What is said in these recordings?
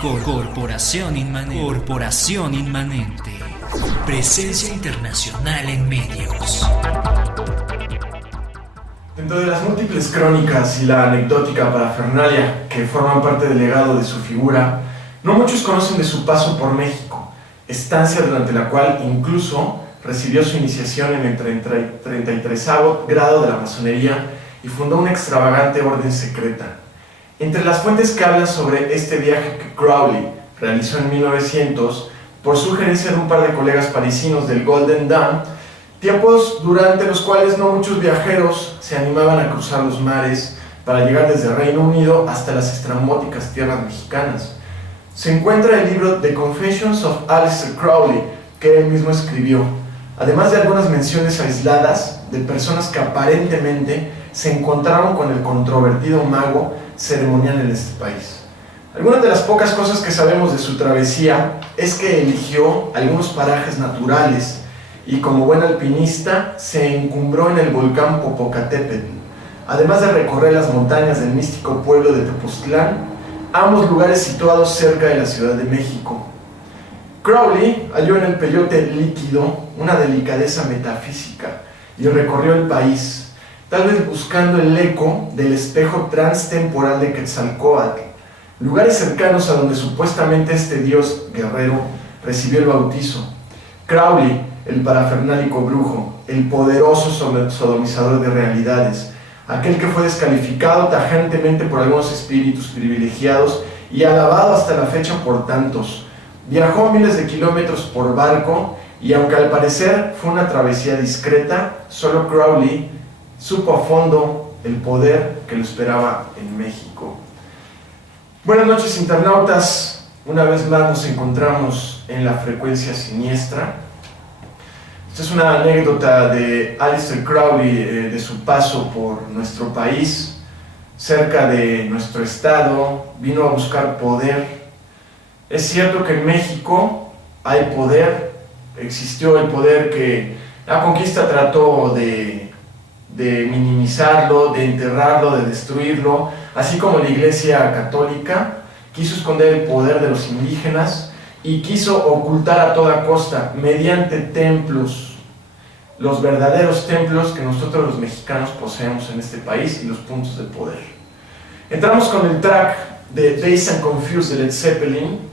Corporación Inmanente. Corporación Inmanente. Presencia internacional en medios. Dentro de las múltiples crónicas y la anecdótica parafernalia que forman parte del legado de su figura, no muchos conocen de su paso por México, estancia durante la cual incluso recibió su iniciación en el 33º grado de la masonería y fundó una extravagante orden secreta. Entre las fuentes que hablan sobre este viaje que Crowley realizó en 1900, por sugerencia de un par de colegas parisinos del Golden Dawn, tiempos durante los cuales no muchos viajeros se animaban a cruzar los mares para llegar desde Reino Unido hasta las estrambóticas tierras mexicanas, se encuentra el libro The Confessions of Aleister Crowley, que él mismo escribió, además de algunas menciones aisladas de personas que aparentemente se encontraron con el controvertido mago ceremonial en este país. Algunas de las pocas cosas que sabemos de su travesía es que eligió algunos parajes naturales y como buen alpinista se encumbró en el volcán Popocatépetl, además de recorrer las montañas del místico pueblo de Tepoztlán, ambos lugares situados cerca de la Ciudad de México. Crowley halló en el peyote líquido una delicadeza metafísica y recorrió el país, tal vez buscando el eco del espejo transtemporal de Quetzalcóatl, lugares cercanos a donde supuestamente este dios guerrero recibió el bautizo. Crowley, el parafernálico brujo, el poderoso sodomizador de realidades, aquel que fue descalificado tajantemente por algunos espíritus privilegiados y alabado hasta la fecha por tantos, viajó miles de kilómetros por barco y aunque al parecer fue una travesía discreta, solo Crowley supo a fondo el poder que lo esperaba en México. Buenas noches, internautas. Una vez más nos encontramos en la frecuencia siniestra. Esta es una anécdota de Aleister Crowley, de su paso por nuestro país, cerca de nuestro estado. Vino a buscar poder. Es cierto que en México hay poder, existió el poder que la conquista trató de minimizarlo, de enterrarlo, de destruirlo, así como la Iglesia Católica quiso esconder el poder de los indígenas y quiso ocultar a toda costa mediante templos, los verdaderos templos que nosotros los mexicanos poseemos en este país y los puntos de poder. Entramos con el track de Dazed and Confused de Led Zeppelin,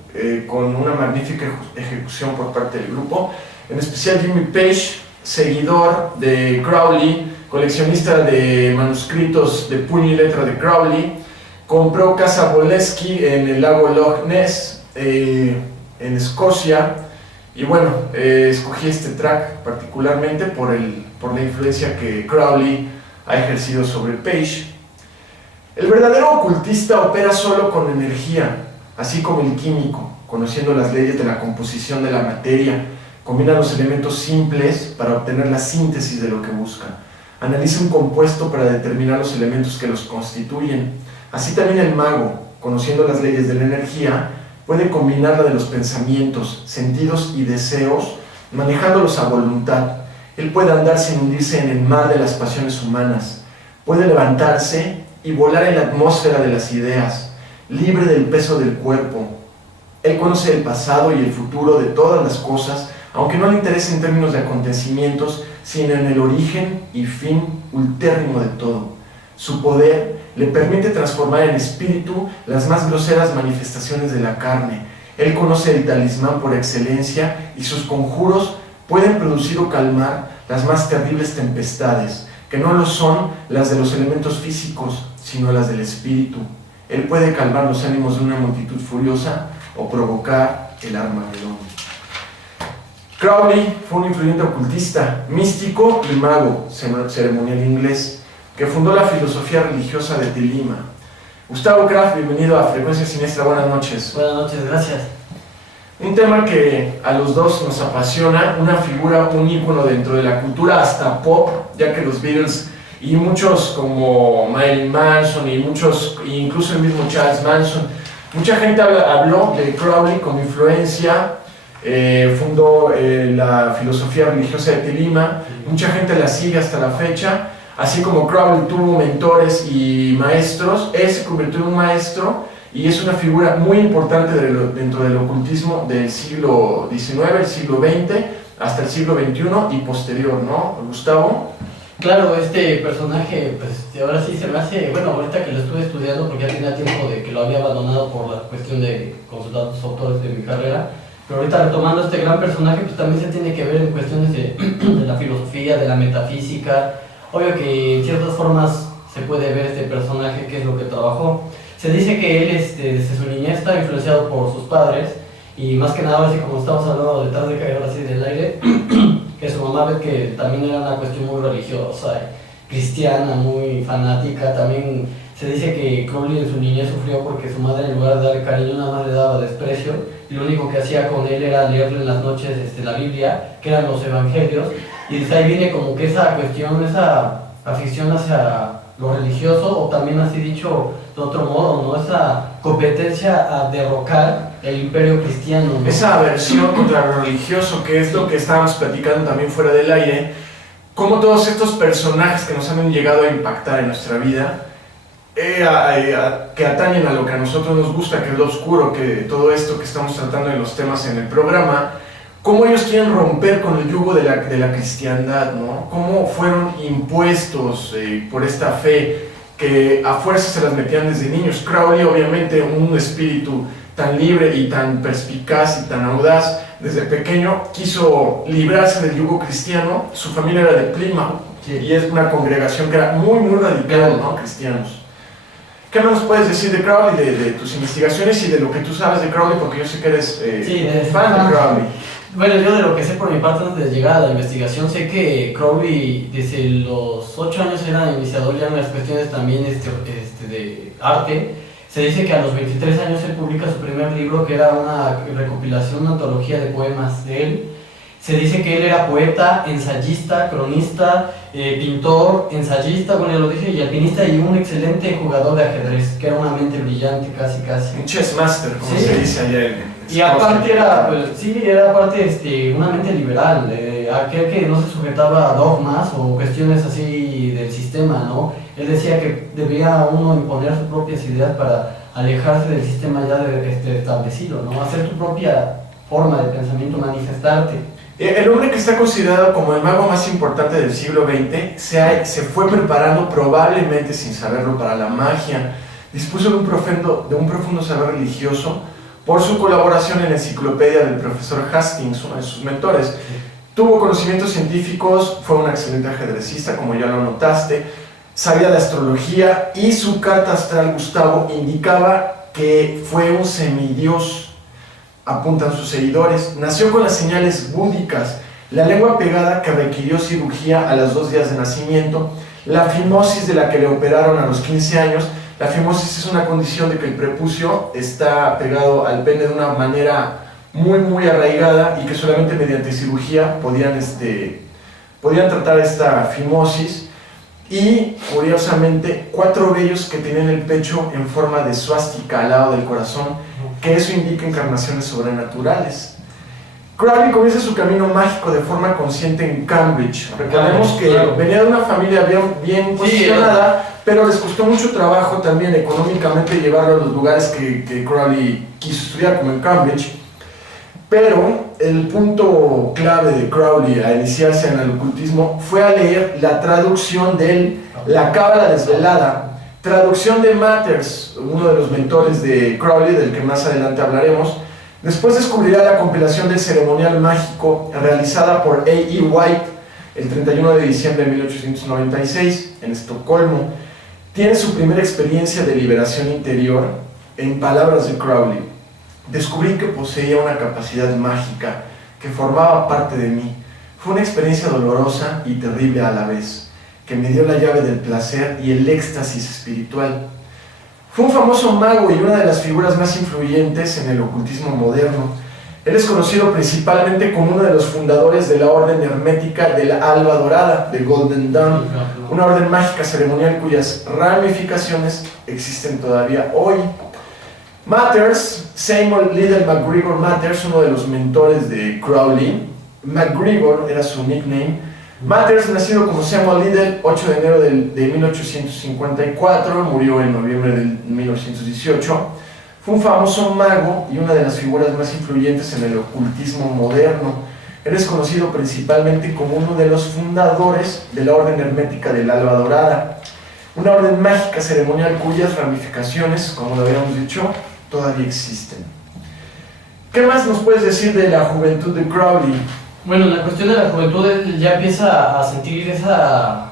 con una magnífica ejecución por parte del grupo, en especial Jimmy Page, seguidor de Crowley, coleccionista de manuscritos de puño y letra de Crowley, compró Casa Boleskine en el lago Loch Ness, en Escocia, y bueno, escogí este track particularmente por la influencia que Crowley ha ejercido sobre Page. El verdadero ocultista opera solo con energía, así como el químico, conociendo las leyes de la composición de la materia, combina los elementos simples para obtener la síntesis de lo que busca. Analiza un compuesto para determinar los elementos que los constituyen. Así también el mago, conociendo las leyes de la energía, puede combinar la de los pensamientos, sentidos y deseos, manejándolos a voluntad. Él puede andar sin hundirse en el mar de las pasiones humanas. Puede levantarse y volar en la atmósfera de las ideas, libre del peso del cuerpo. Él conoce el pasado y el futuro de todas las cosas, aunque no le interese en términos de acontecimientos, sino en el origen y fin ultérrimo de todo. Su poder le permite transformar en espíritu las más groseras manifestaciones de la carne. Él conoce el talismán por excelencia y sus conjuros pueden producir o calmar las más terribles tempestades, que no lo son las de los elementos físicos, sino las del espíritu. Él puede calmar los ánimos de una multitud furiosa o provocar el Armagedón. Crowley fue un influyente ocultista, místico y mago ceremonial inglés, que fundó la filosofía religiosa de Thelema. Gustavo Kraft, bienvenido a Frecuencia Siniestra, buenas noches. Buenas noches, gracias. Un tema que a los dos nos apasiona, una figura, un ícono dentro de la cultura hasta pop, ya que los Beatles y muchos como Marilyn Manson y muchos, incluso el mismo Charles Manson, mucha gente habló de Crowley como influencia. Fundó la filosofía religiosa de Thelema, mucha gente la sigue hasta la fecha, así como Crowley tuvo mentores y maestros, él se convirtió en un maestro y es una figura muy importante dentro del ocultismo del siglo XIX, el siglo XX, hasta el siglo XXI y posterior, ¿no, Gustavo? Claro, este personaje, pues ahora sí se me hace, bueno, ahorita que lo estuve estudiando porque ya tenía tiempo de que lo había abandonado por la cuestión de consultar los autores de mi carrera, pero ahorita retomando este gran personaje, pues también se tiene que ver en cuestiones de la filosofía, de la metafísica. Obvio que en ciertas formas se puede ver este personaje, qué es lo que trabajó. Se dice que él desde su niñez está influenciado por sus padres, y más que nada, así como estamos hablando detrás de caer así del aire, que su mamá ve que también era una cuestión muy religiosa, cristiana, muy fanática. También se dice que Crowley en su niñez sufrió porque su madre, en lugar de darle cariño, nada más le daba desprecio, y lo único que hacía con él era leerle en las noches la Biblia, que eran los evangelios, y desde ahí viene como que esa cuestión, esa afición hacia lo religioso, o también así dicho de otro modo, ¿no? Esa competencia a derrocar el imperio cristiano, ¿no? Esa aversión contra lo religioso, que es lo que estábamos platicando también fuera del aire, como todos estos personajes que nos han llegado a impactar en nuestra vida, que atañen a lo que a nosotros nos gusta, que es lo oscuro, que todo esto que estamos tratando en los temas en el programa, cómo ellos quieren romper con el yugo de la cristiandad, ¿no? Cómo fueron impuestos por esta fe que a fuerza se las metían desde niños. Crowley, obviamente, un espíritu tan libre y tan perspicaz y tan audaz, desde pequeño quiso librarse del yugo cristiano. Su familia era de Plymouth, y es una congregación que era muy, muy radical, ¿no? Cristianos. ¿Qué más nos puedes decir de Crowley, de tus investigaciones y de lo que tú sabes de Crowley? Porque yo sé que eres fan de Crowley. Bueno, yo de lo que sé por mi parte antes de llegar a la investigación, sé que Crowley desde los 8 años era iniciador ya en las cuestiones también de arte. Se dice que a los 23 años él publica su primer libro, que era una recopilación, una antología de poemas de él. Se dice que él era poeta, ensayista, cronista, pintor, ensayista, bueno ya lo dije, y alpinista, y un excelente jugador de ajedrez, que era una mente brillante casi. Un chess master, como se dice allá en y aparte era, pues, sí, era aparte una mente liberal, aquel que no se sujetaba a dogmas o cuestiones así del sistema, ¿no? Él decía que debía uno imponer sus propias ideas para alejarse del sistema ya establecido, ¿no? Hacer tu propia forma de pensamiento, manifestarte. El hombre que está considerado como el mago más importante del siglo XX se fue preparando, probablemente sin saberlo, para la magia. Dispuso de un profundo saber religioso por su colaboración en la enciclopedia del profesor Hastings, uno de sus mentores. Tuvo conocimientos científicos, fue un excelente ajedrecista, como ya lo notaste, sabía de astrología, y su carta astral, Gustavo, indicaba que fue un semidios, apuntan sus seguidores. Nació con las señales búdicas, la lengua pegada que requirió cirugía a los 2 días de nacimiento, la fimosis de la que le operaron a los 15 años. La fimosis es una condición de que el prepucio está pegado al pene de una manera muy, muy arraigada, y que solamente mediante cirugía podían tratar esta fimosis. Y, curiosamente, 4 vellos que tenían el pecho en forma de suástica al lado del corazón, que eso indica encarnaciones sobrenaturales. Crowley comienza su camino mágico de forma consciente en Cambridge. Recordemos que venía de una familia bien posicionada, pero les costó mucho trabajo también económicamente llevarlo a los lugares que Crowley quiso estudiar, como en Cambridge. Pero el punto clave de Crowley a iniciarse en el ocultismo fue a leer la traducción de la Cábala Desvelada, traducción de Mathers, uno de los mentores de Crowley, del que más adelante hablaremos. Después descubrirá la compilación del ceremonial mágico realizada por A.E. White el 31 de diciembre de 1896 en Estocolmo. Tiene su primera experiencia de liberación interior. En palabras de Crowley: descubrí que poseía una capacidad mágica que formaba parte de mí. Fue una experiencia dolorosa y terrible a la vez, que me dio la llave del placer y el éxtasis espiritual. Fue un famoso mago y una de las figuras más influyentes en el ocultismo moderno. Él es conocido principalmente como uno de los fundadores de la orden hermética de la Alba Dorada, de Golden Dawn, una orden mágica ceremonial cuyas ramificaciones existen todavía hoy. Mathers, Samuel Liddell MacGregor Mathers, uno de los mentores de Crowley. MacGregor era su nickname. Mathers, nacido como Samuel Liddell, 8 de enero de 1854, murió en noviembre de 1918. Fue un famoso mago y una de las figuras más influyentes en el ocultismo moderno. Él es conocido principalmente como uno de los fundadores de la Orden Hermética del Alba Dorada, una orden mágica ceremonial cuyas ramificaciones, como lo habíamos dicho, todavía existen. ¿Qué más nos puedes decir de la juventud de Crowley? Bueno, en la cuestión de la juventud él ya empieza a sentir esa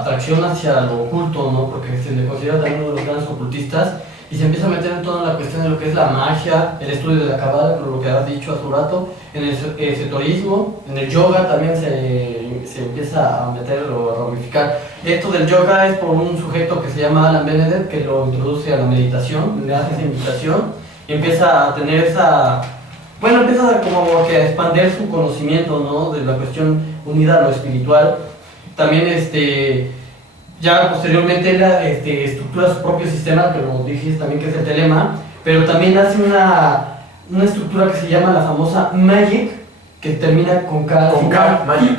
atracción hacia lo oculto, ¿no? Porque se le considera también uno de los grandes ocultistas y se empieza a meter en toda la cuestión de lo que es la magia, el estudio de la cábala, lo que has dicho hace un rato, en el esoterismo, en el yoga también se empieza a meter o a ramificar. Esto del yoga es por un sujeto que se llama Alan Benedek, que lo introduce a la meditación, le hace esa invitación y empieza a tener empieza como que a expandir su conocimiento, ¿no? De la cuestión unida a lo espiritual. También ya posteriormente él estructura su propio sistema, que lo dijiste también que es el telema, pero también hace una estructura que se llama la famosa Magic, que termina con K. Con K, Magic.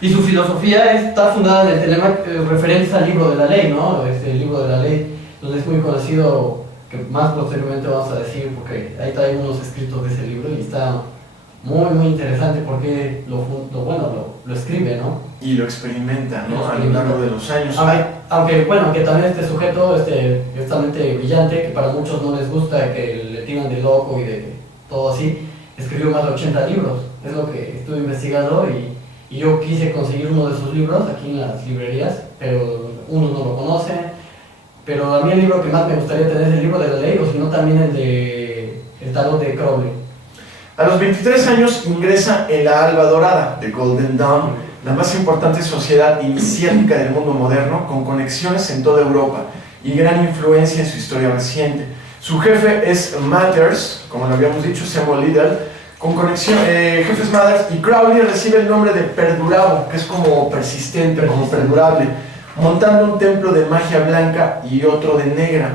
Y su filosofía está fundada en el telema referente al libro de la ley, ¿no? El libro de la ley, donde es muy conocido, que más posteriormente vamos a decir, porque ahí trae unos escritos de ese libro y está muy, muy interesante porque lo escribe, ¿no? Y lo experimenta, ¿no? A lo largo de los años. Aunque también este sujeto, esta mente brillante, que para muchos no les gusta, que le tiran de loco y de todo así, escribió más de 80 libros, es lo que estuve investigando y yo quise conseguir uno de sus libros aquí en las librerías, pero uno no lo conoce, pero a mí el libro que más me gustaría tener es el libro de la ley, o si no también el tarot de Crowley. A los 23 años ingresa en la Alba Dorada, de Golden Dawn, la más importante sociedad iniciática del mundo moderno, con conexiones en toda Europa y gran influencia en su historia reciente. Su jefe es Mathers, como lo habíamos dicho, Samuel Liddell, con conexión, jefes Mathers, y Crowley recibe el nombre de Perdurabo, que es como persistente, como perdurable, montando un templo de magia blanca y otro de negra.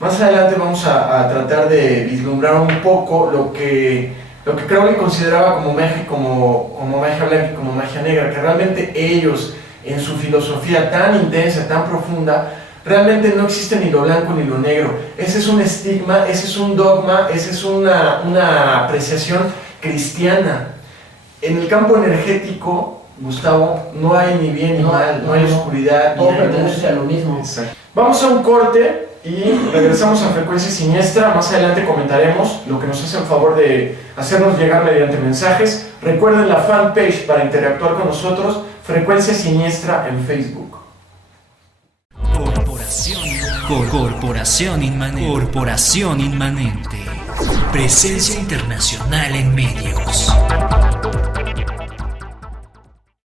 Más adelante vamos a tratar de vislumbrar un poco lo que Crowley consideraba como magia blanca y como magia negra, que realmente ellos, en su filosofía tan intensa, tan profunda, realmente no existe ni lo blanco ni lo negro. Ese es un estigma, ese es un dogma, esa es una apreciación cristiana. En el campo energético, Gustavo, no hay ni bien ni mal, no hay oscuridad. Todo pertenece a lo mismo. Exacto. Vamos a un corte y regresamos a Frecuencia Siniestra. Más adelante comentaremos lo que nos hace el favor de hacernos llegar mediante mensajes. Recuerden la fanpage para interactuar con nosotros, Frecuencia Siniestra en Facebook. Corporación Inmanente. Presencia internacional en medios.